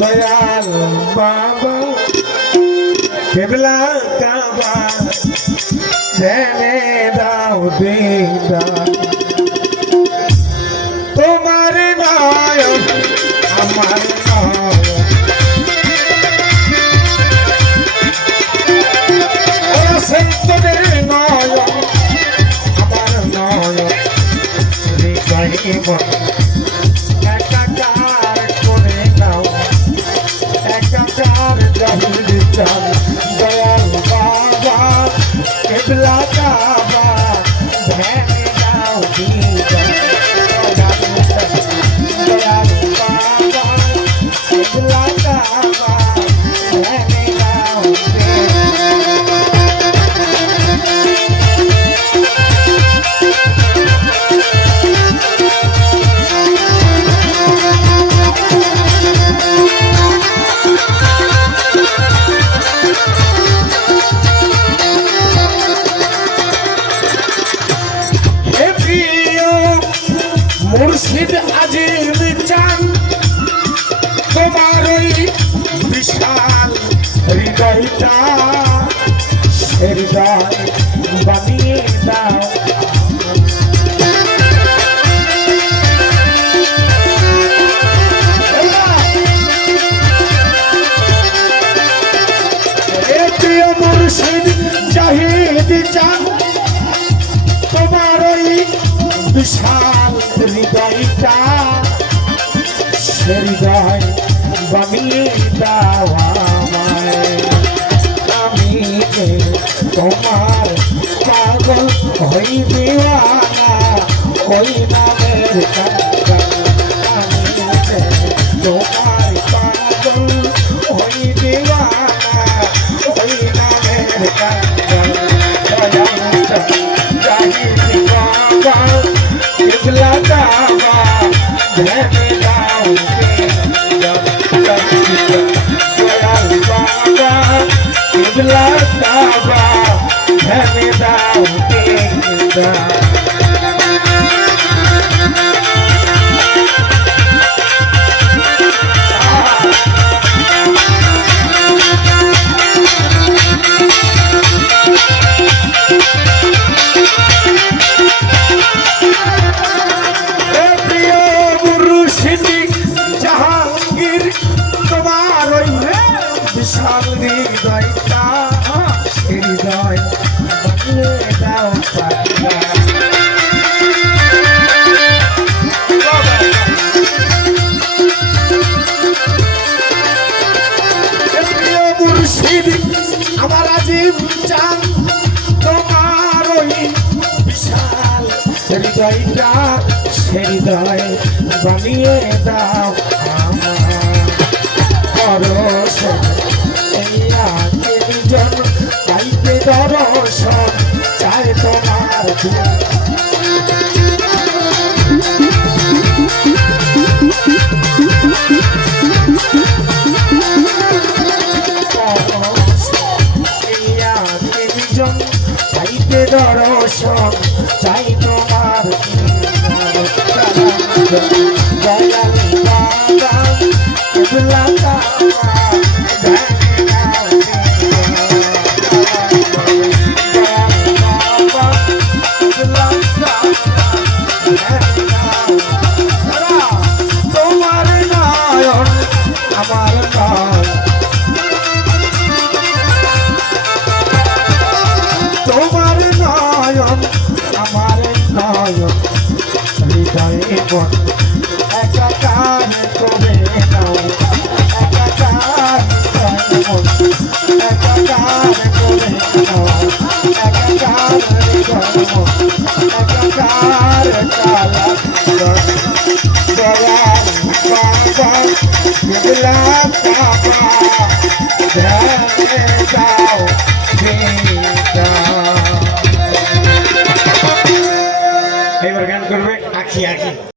দয়াল বাবা কেবলা কাবা ধ্যানে দাও দিদা তোমার নয়ন আমার নয়ন ওরা সন্তদের নয়ন আমার নয়ন হৃদয় একাকার করে দাও একাকার জগৎ চাল দয়াল বাবা কেবলা কাবা ধ্যানে দাও দিদা দয়াল বাবা কেবলা কাবা ধ্যানে দাও মুর্শিদ আজিম চান তোমার ওই বিশাল হৃদয়টা হৃদয় বানিয়ে দাও প্রিয় মুর্শিদ জাহিদ চান তোমার ওই বিশাল হৃদয়টা হৃদয় বানিয়ে দাও আমায় আমি যে তোমার পাগল হই দিওয়ানা ওই নামের আমি যে তোমার পাগল হই দিওয়ানা ওই নামের কেবলা কাবা ধ্যানে দাও দয়াল বাবা কেবলা কাবা ধ্যানে দাও বিশাল হৃদয়টা হৃদয় বানিয়ে দাও মুর্শিদ আমার আজিম চান তোমার ওই বিশাল হৃদয়টা হৃদয় বানিয়ে দাও জন পাইতে দর্শন চায় তোমার জন পাইতে দর্শন চাই তোমার দয়াল বাবা কেবলা কাবা তোমার নয়ন আমার নয়ন তোমার নয়ন আমার নয়ন হৃদয়ে মন একাকার করে নাও একাকার মন একাকার করে নাও একাকার মন একাকার কালা দয়াল বাবা কেবলা কাবা